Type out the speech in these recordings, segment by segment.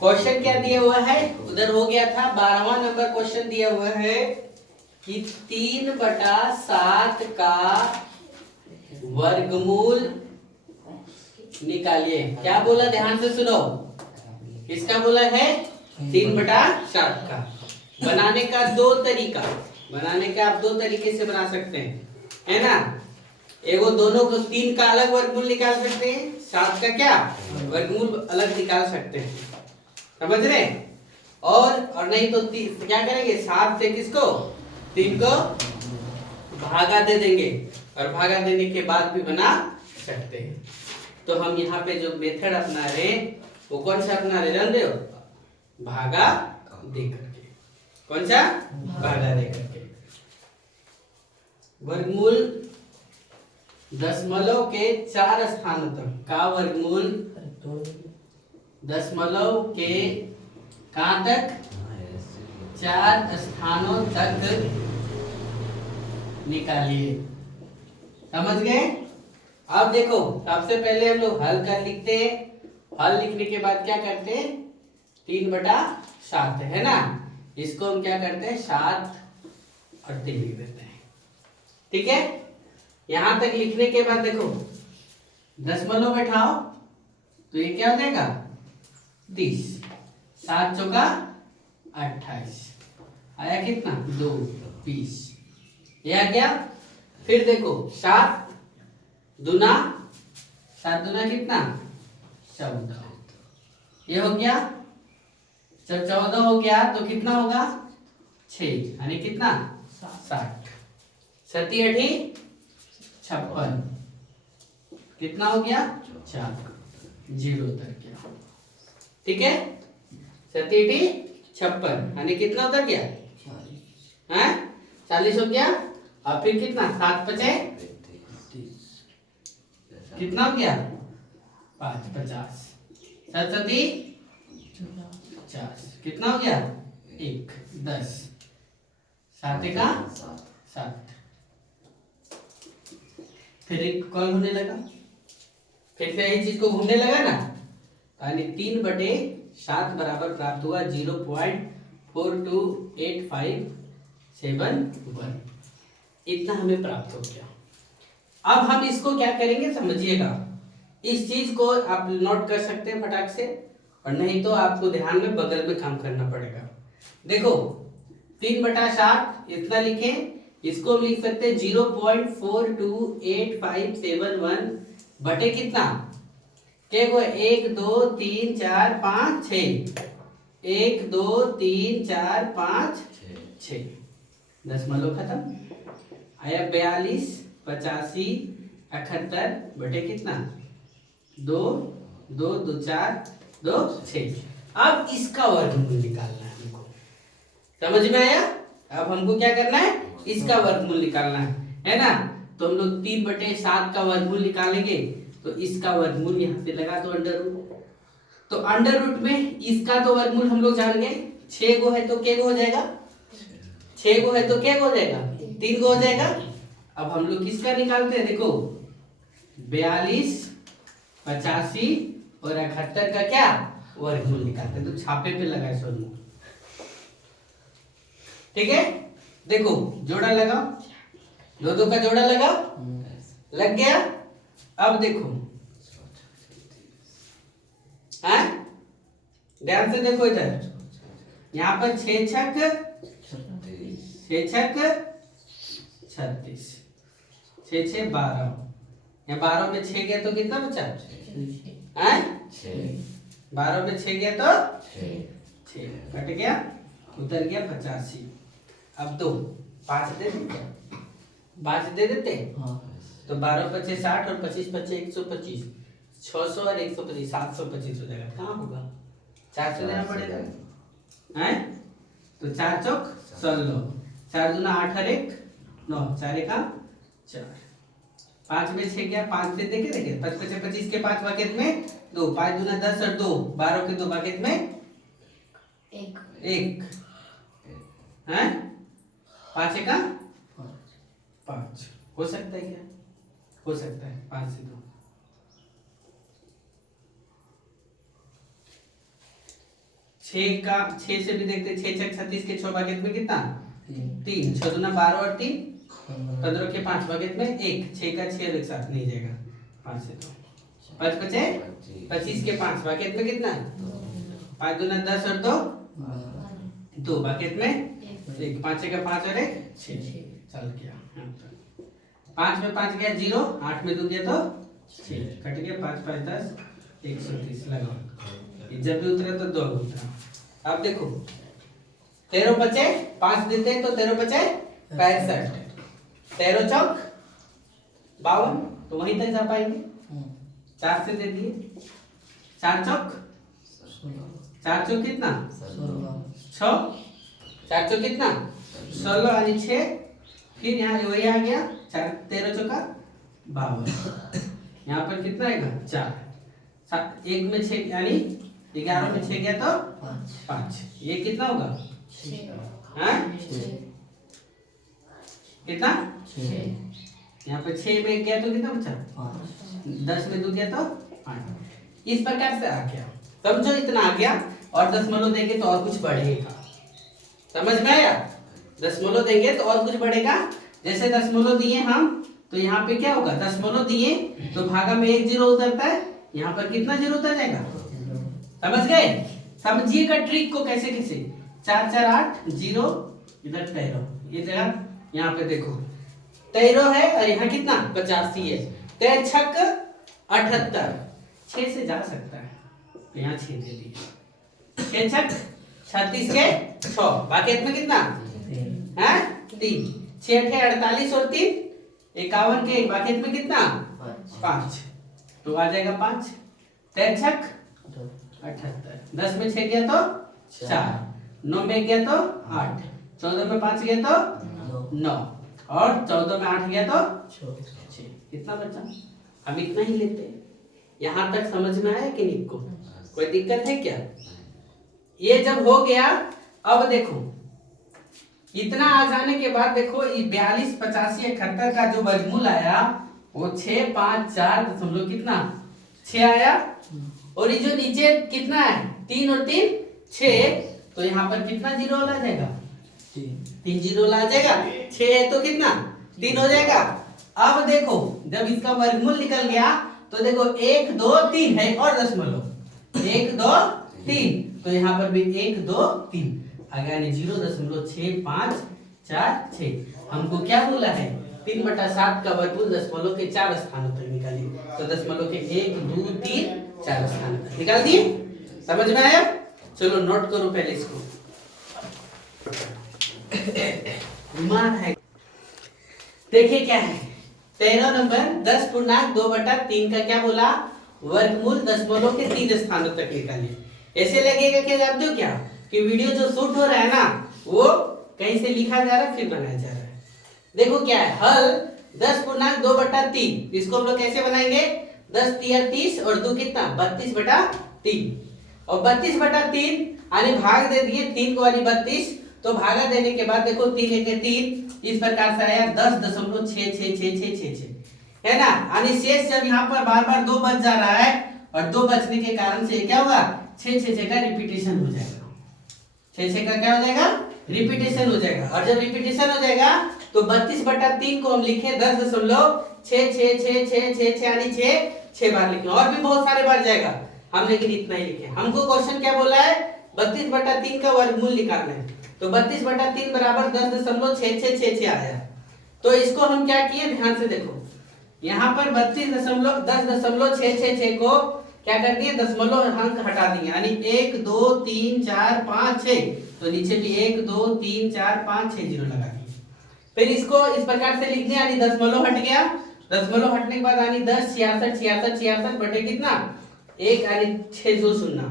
Question क्या दिया हुआ है, उधर हो गया था 12वां नंबर क्वेश्चन दिया हुआ है कि 3/7 का वर्गमूल निकालिए। क्या बोला, ध्यान से सुनो, किसका बोला है, 3/7 का। बनाने का दो तरीका, बनाने का आप दो तरीके से बना सकते हैं, है ना। एगो दोनों को 3 का अलग वर्गमूल निकाल सकते हैं, 7 का क्या वर्गमूल अलग निकाल सकते हैं, समझ रहे। और नहीं तो क्या करेंगे, 7 से किसको 3 को भागा दे देंगे, और भागा देने के बाद भी बना सकते हैं। तो हम यहाँ पे जो मेथड अपना रहे वो कौन सा अपना रहे, जानते हो, भागा दे करके। कौन सा, भागा दे करके। वर्गमूल दशमलव के 4 स्थानों तक का वर्गमूल, दशमलव के कहाँ तक, 4 स्थानों तक निकालिए। समझ गए। अब देखो, सबसे पहले हम लोग हल कर लिखते हैं। हल लिखने के बाद क्या करते हैं, 3/7 है ना, इसको हम क्या करते हैं 7 और 3 लिख देते हैं। ठीक है, यहां तक लिखने के बाद देखो दशमलव बैठाओ तो ये क्या हो जाएगा 30, 7 चौका 28, आया कितना 2, 20, ये आ गया। फिर देखो 7 दूना, 7 दूना कितना 14, ये हो गया। जब 14 हो गया तो कितना होगा 6, यानी कितना 60, 7 8 56, कितना हो गया 4, 0 उतर गया। ठीक है, 7 8 56, यानी कितना उतर गया है 40 हो गया। और फिर कितना 7 5 कितना हो गया 5 50, 7 7 50, कितना हो गया 1 10, 7 का 7। फिर एक कॉल होने लगा, फिर से यही चीज को घूमने लगा ना, यानी 3/7 बराबर प्राप्त हुआ 0.42857 इतना हमें प्राप्त हो गया। अब हम इसको क्या करेंगे समझिएगा, इस चीज को आप नोट कर सकते हैं फटाक से, और नहीं तो आपको ध्यान में बगल में काम करना पड़ेगा। देखो 3/7 इतना लिखें, इसको हम लिख सकते हैं 0.42857 बटे कितना, क्या को 1 2 3 4 5 6, 1 2 3 4 5 6, दशमलव खत्म। आया 42 85 78 बटे कितना 2 2 2 4 2 6। अब इसका वर्गमूल निकालना है हमको, समझ में आया। अब हमको क्या करना है, इसका वर्गमूल निकालना है ना। तो हम लोग 3/7 का वर्गमूल निकालेंगे, तो इसका वर्गमूल यहाँ पे लगा दो अंडर रूट। तो अंडर रूट में इसका तो वर्गमूल हम लोग जान गए, 6 गो है तो क्या गो हो जाएगा, 6 गो है तो क्या हो जाएगा 3 गो हो जाएगा। अब हम लोग किसका निकालते हैं, देखो 42 85 और 78 का क्या वर्गमूल निकालते हैं। तो छापे पे लगाए सोनू, ठीक है। देखो जोड़ा लगाओ, 2 2 का जोड़ा लगाओ, लग गया। अब देखो हैं, ध्यान से देखो इधर, यहाँ पर 6 छक 6 छक 36, 6 6 12, या 12 में 6 गया तो कितना बचा हैं 12 में 6 गया तो 6 कट गया, उतर गया 85। अब तो 5 दे देते, 5 दे देते हाँ। तो 12 5 60 और 25 5 125, 600 और 125 725 हो जाएगा। कहाँ होगा 400 देना पड़ेगा हैं। तो 4 चौक 16, 4 दूना 8 और 1 9, 4 1 4, 5 में 6 गया, 5 से देखे देखे 5 5 25 के 5 बाकेट में 2, 5 दूना 10 और 2 12 के 2 बाकेट में 1 हैं, 5 1 5 हो सकता है क्या, हो सकता है 5 से 2। छह से भी देखते, 6 छक 36 के 6 भागेत में कितना 3, 6 दूना 12 और 3 15 के 5 भागेत में 1, 6 का 6 एक साथ नहीं जाएगा 5 से, तो 5 बचे 25 के 5 भागेत में कितना 5 दूना 10 और 2 भागेत में 1, 5 का 5 और 1 6 चल गया। 5 में 5 गया 0, 8 में 2 गया तो 6 कट गया, 5 5 10 130 लगाओ। जब भी उतरा तो 2 उतरा। अब देखो 13 बचे 5 देते हैं तो 13 बचे 65, 13 चौक 52, तो वहीं तक जा पाएंगे। 4 से दे दिए, 4 चौक 4 चौक कितना 6, 4 चौक कितना 16 यानी 6, फिर यहाँ वही आ गया 4 13 चौका 52, यहाँ पर कितना आएगा 4, 1 में 6 यानी 11 में 6 गया तो 5, ये कितना होगा 6, कितना 6, यहाँ पे 6 में गया तो कितना बचा 10 में 2 गया तो 8। इस प्रकार से आ गया, समझो इतना आ गया। और दशमलव देंगे तो और कुछ बढ़ेगा, समझ में आया। दशमलव देंगे तो और कुछ बढ़ेगा, जैसे दशमलव दिए हम तो यहाँ पे क्या होगा, दशमलव दिए तो भागा में 1 जीरो उतरता है, यहाँ पर कितना जीरो उतर जाएगा, समझ गए। समझिएगा ट्रिक को कैसे कैसे, 4 4 8 0, इधर 13, ये जगह यहाँ पे देखो 13 है और यहाँ कितना 85 है, 13 छक 78, 6 से जा सकता है तो यहाँ 6 दे दिए, 6 छक 36 के 6 बाकी में कितना है 3, 6 8 48 और 3 51 के बाकी में कितना 5, तो आ जाएगा 5, 13 छक 78, 10 में 6 गया तो 4, 9 में गया तो 8, 14 में 5 गया तो 9 और 14 में 8 गया तो 6, कितना बचा। हम इतना ही लेते हैं। यहाँ तक समझ में आया कि नहीं, को कोई दिक्कत है क्या। ये जब हो गया, अब देखो इतना आ जाने के बाद देखो 42 85 71 का जो वर्गमूल आया वो 6 5 4 दशमलव कितना 6 आया, और ये जो नीचे कितना है 3 और 3 6, तो यहाँ पर कितना जीरो आ जाएगा 3 जीरो आ जाएगा, 6 है तो कितना 3 हो जाएगा। अब देखो जब इसका वर्गमूल निकल गया तो देखो 1 2 3 है और दशमलव 1 2 3, तो यहाँ पर भी 1 2 3 आ गया, 0.65446। हमको क्या बोला है 3/7 का वर्गमूल दशमलव के 4 स्थानों तक निकालिए, तो दशमलव के 1 2 3 4 स्थान तक निकाल दिए। समझ में आया, चलो नोट करो पहले इसको। मान है, देखिए क्या है 13 नंबर 10.2/3 का क्या बोला वर्गमूल दशमलव के 3 स्थानों तक निकालिए। ऐसे लगेगा क्या, जानते हो क्या कि वीडियो जो शूट हो रहा है ना वो कहीं से लिखा जा रहा है फिर बनाया जा रहा है। देखो क्या है हल 10.2/3, इसको हम लोग कैसे बनाएंगे 10 3 30 और 2 कितना 32/3, और 32/3 यानी भाग दे दिए 3 को यानी 32, तो भागा देने के बाद देखो 3 1 3 इस प्रकार से आया 10.66666 है ना, यानी शेष जब यहाँ पर बार बार 2 बच जा रहा है और 2 बचने के कारण से क्या होगा 6 6 6 का रिपीटेशन हो जाएगा, 6 6 का क्या हो जाएगा रिपीटेशन हो जाएगा, और जब रिपीटेशन हो जाएगा तो 32/3 को हम लिखे 10.66666 यानी 6 बार लिखे, और भी बहुत सारे बार जाएगा हम लेकिन इतना ही लिखे। हमको क्वेश्चन क्या बोला है 32/3 का वर्गमूल निकालना है, तो 32/3 बराबर 10.6666 आया। तो इसको हम क्या किए ध्यान से देखो, यहाँ पर 10.666 को क्या कर दिए दशमलव अंक हटा दिए, यानी 1 2 3 4 5 6, तो नीचे भी 1 2 3 4 5 6 जीरो लगा दिए। फिर इसको इस प्रकार से लिख दिया, यानी दशमलव हट गया, दशमलव हटने के बाद यानी 10 66 66 66 बटे कितना 1 यानी 600।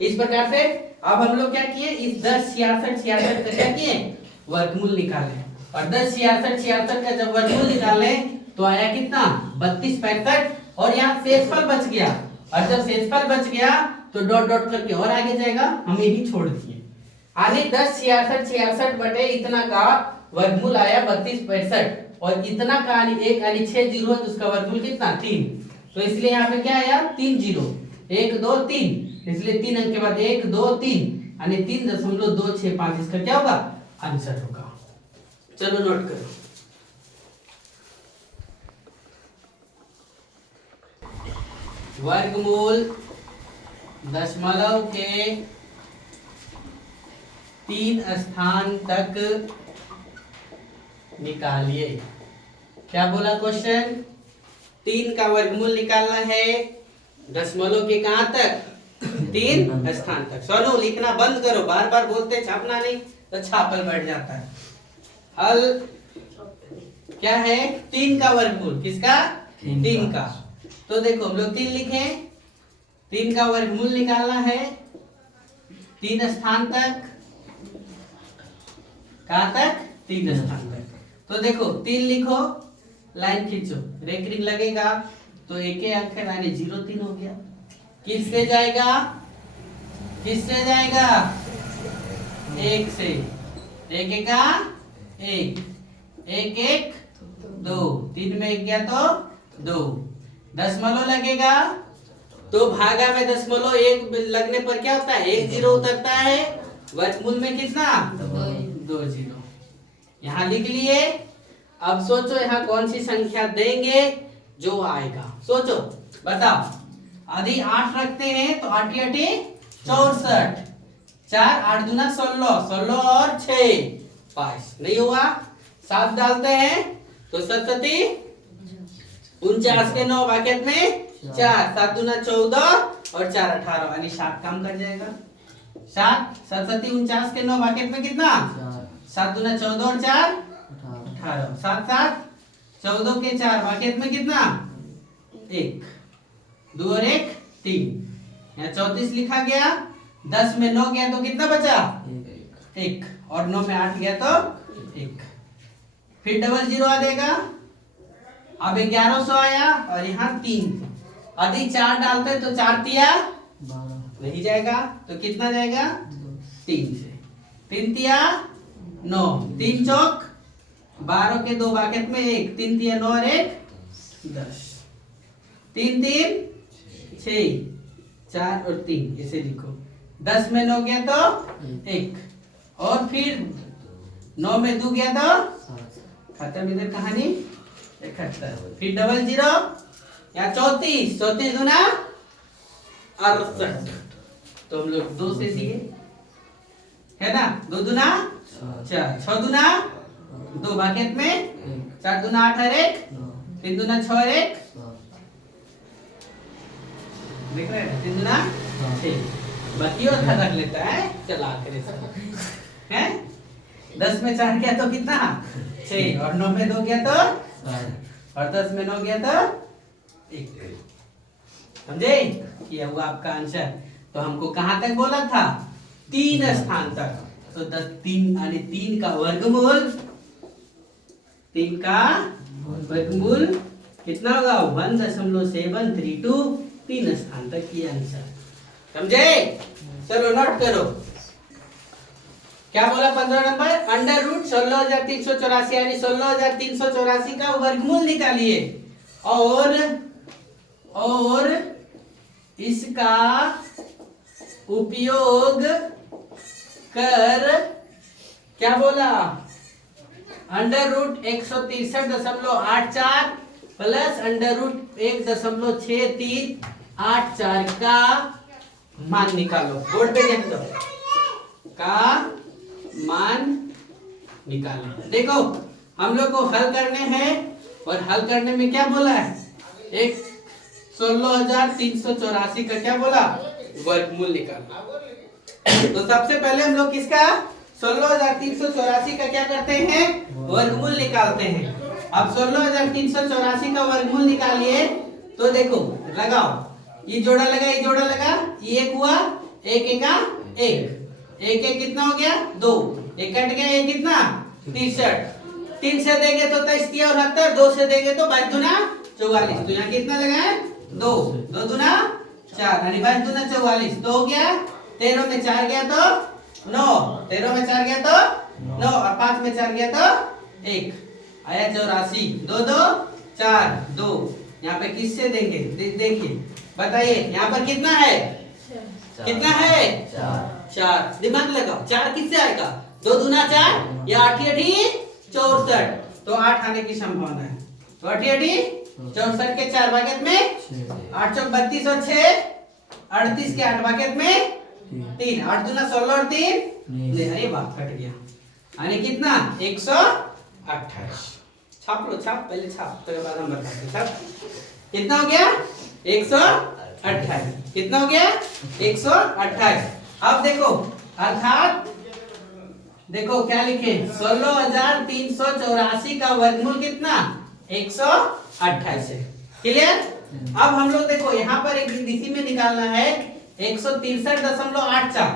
इस प्रकार से अब हम लोग क्या किए इस 10 66 66 का क्या किए वर्गमूल निकाले, और 10 66 66 का जब वर्गमूल निकाले तो आया कितना 32 65, और यहाँ शेषफल बच गया, और जब शेषफल बच गया तो डॉट डॉट करके और आगे जाएगा, हम यही छोड़ दिए। यानी 10 66 66 बटे इतना का वर्गमूल आया 32 65, और इतना का यानी 1 यानी 6 जीरो है तो उसका वर्गमूल कितना 3, तो इसलिए यहाँ पे क्या आया 3 जीरो 1 2 3, इसलिए 3 अंक के बाद 1 2 3 यानी 3.265 इसका क्या होगा आंसर होगा। चलो नोट करो। वर्गमूल दशमलव के 3 स्थान तक निकालिए। क्या बोला क्वेश्चन? 3 का वर्गमूल निकालना है दशमलव के कहां तक? 3 स्थान तक। सोनू लिखना बंद करो, बार बार बोलते छापना नहीं तो छापल बैठ जाता है। हल क्या है? 3 का वर्गमूल। किसका? 3 का। तो देखो हम लोग 3 लिखे, 3 का वर्गमूल निकालना है 3 स्थान तक। कहां तक? 3 स्थान तक। तो देखो 3 लिखो, लाइन खींचो, रेकरिंग लगेगा तो एक ही अंक है यानी 0 3 हो गया। किससे जाएगा? किससे जाएगा? 1 से। 1 एका 1, 1 1 2, 3 में 1 गया तो 2। दशमलव लगेगा तो भागा में दशमलव 1 लगने पर क्या होता है? 1 0 उतरता है। वर्गमूल में कितना? 2 0। यहाँ लिख लिए। अब सोचो यहाँ कौन सी संख्या देंगे जो आएगा। सोचो, बताओ। यदि 8 रखते हैं तो 8 8 64, 4 8 दूना 16, 16 और 6 5 नहीं हुआ। 7 डालते हैं तो 7 49 के 9 वाक्यत में 4, 7 दूना 14 और 4 18 यानी 7 काम कर जाएगा। 7 7 49 के 9 वाक्यत में कितना? 7 दूना 14 और 4 18, 7 7 14 के 4 वाक्यत में कितना? 1, 2 और 1 3। यहाँ 34 लिखा गया। 10 में 9 गया तो कितना बचा? 1 और 9 में 8 गया तो 1। फिर डबल 0 आ जाएगा। अब 1100 आया और यहाँ 3। यदि 4 डालते तो 4 तिया 12 नहीं जाएगा तो कितना जाएगा? 3 से। 3 तिया 9, 3 चौक 12 के 2 वाक्यत में 1, 3 तिया 9 और 1 10, 3 3 6, 4 और 3 ऐसे लिखो। 10 में 9 गया तो 1 और फिर 9 में 2 गया तो खत्म इधर कहानी। 71 फिर डबल 0 या 34 34 दूना 68 तो हम लोग 2 से दिए है ना। 2 दूना 4, 6 दूना 2 वाक्यत में 4 दूना 8 और 1 3 दूना 6 और 1 देख रहे हैं 3 दूना 6 बाकी और था रख लेता है। चला करे है। 10 में 4 गया तो कितना? 6 और 9 में 2 गया तो और 10 में 9 गया तो 1। समझे? ये हुआ आपका आंसर। तो हमको कहां तक बोला था? 3 स्थान तक। तो 3 यानी 3 का वर्गमूल, 3 का वर्गमूल कितना होगा? 1.732। 3 स्थान तक की आंसर। समझे? चलो नोट करो। क्या बोला 15 नंबर? अंडर रूट 16,384 यानी 16,384 का वर्गमूल निकालिए और इसका उपयोग कर क्या बोला? Under root 163.84 plus under root 1.6384 का मान निकालो। बोर्ड पे लिख दो का मान निकालें। देखो हम लोग को हल करने हैं और हल करने में क्या बोला है? 16,384 का क्या बोला? वर्गमूल निकालना। तो सबसे पहले हम लोग किसका 16,384 का क्या करते हैं? वर्गमूल निकालते हैं। अब 16,384 का वर्गमूल निकालिए तो देखो लगाओ, ये जोड़ा लगा, ये जोड़ा लगा, ये एक हुआ, एक एका एक, एक एक कितना हो गया? 2, एक कट गया, ये कितना? 63। 3 से देंगे तो 23 और 69, 2 से देंगे तो 22 दूना 44। तो यहाँ कितना लगा है? 2, 2 दूना 4 यानी 22 दूना 44। तो हो गया 13 में 4 गया तो 9, 13 में 4 गया तो 9 और 5 में 4 गया तो 1 आया 84। 2 2 4 2 यहाँ पे किससे देंगे? देखिए बताइए यहाँ पर कितना है? कितना है? 4। 4 दिमाग लगाओ, 4 किससे आएगा? 2 दूना 4 या 8 8 64, तो 8 आने की संभावना है। तो 8 8 64 के 4 भागेत में 8 चौक 32 और 6 38 के 8 भागेत में 3, 8 दूना 16 और 3 अरे वाह कट गया। यानी कितना? 128। छाप लो, छाप पहले छाप, तो बाद हम बताते। छाप कितना हो गया? 128। कितना हो गया? 128। अब देखो अर्थात देखो क्या लिखे, 16,384 का वर्गमूल कितना? 128 है। क्लियर? अब हम लोग देखो यहाँ पर एक इसी में निकालना है 163.84,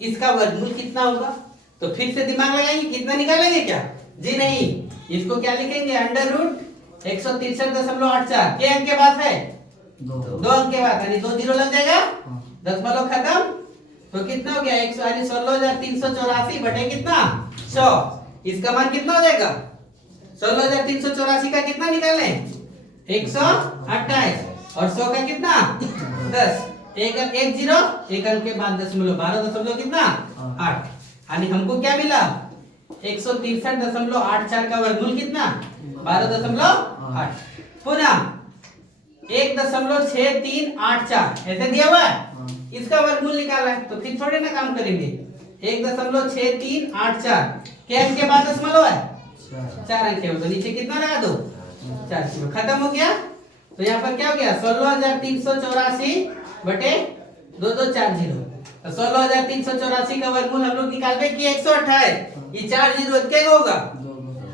इसका वर्गमूल कितना होगा? तो फिर से दिमाग लगाएंगे, कितना निकालेंगे क्या? जी नहीं, इसको क्या लिखेंगे? अंडर रूट 163.84 के अंक के बाद है 2 अंक के बाद, यानी 2 जीरो लग जाएगा, दशमलव खत्म। तो कितना हो गया? 16,384 बटे कितना? 100। इसका मान कितना हो जाएगा? 16,384 का कितना निकाले? 128 और 100 का कितना? 10। एक अंक 1 जीरो, एक अंक के बाद दशमलव, 12 दशमलव कितना? 8। यानी हमको क्या मिला? 163.84 का वर्गमूल कितना? 12.8। पुनः 1.6384 ऐसे दिया हुआ है, इसका वर्गमूल निकाला है, तो फिर थोड़े ना काम करेंगे। 1.6384 के अंक के बाद दशमलव है, 4 अंक है, तो नीचे कितना रहा? 2, 4 जीरो, खत्म हो गया। तो यहाँ पर क्या हो गया? 16,384 बटे 2 2 4 जीरो, तो 16,384 का वर्गमूल हम लोग निकालते कि 128, ये 4 जीरो क्या होगा?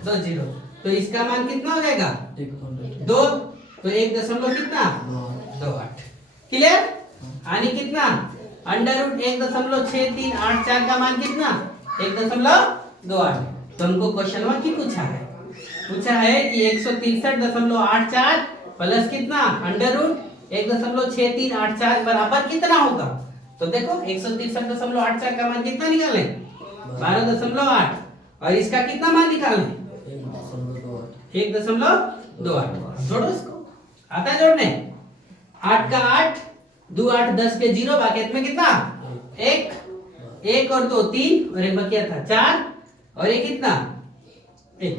2 जीरो, तो इसका मान कितना हो जाएगा? 2, तो 1 दशमलव कितना? 28। क्लियर? यानी कितना? अंडर रूट 1.6384 का मान कितना? 1.28। तो हमको क्वेश्चन में क्या पूछा है कि 163.84 प्लस कितना? अंडर रूट 1.6384 बराबर कितना होगा? तो देखो 163.84 का मान कितना निकाले? 12.8, और इसका कितना मान निकाले? 1.28। जोड़ो इसको, आता है जोड़ने? 8 का 8, 2 8 10 के 0 बाकी में कितना? 1 और 2 3 और एक बकिया था 4 और ये कितना? 1,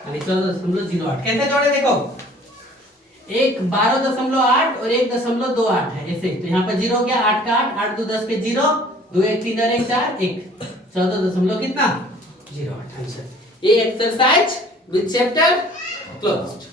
यानी 14.08। कैसे जोड़े देखो, 1 12.8 और 1.28 है ऐसे, तो यहाँ पर 0 हो गया, 8 का 8, 8 2 10 के 0, 2 1 3 और 1 4 1, 14 कितना? 08 आंसर। ये एक्सरसाइज विद चैप्टर क्लोज्ड।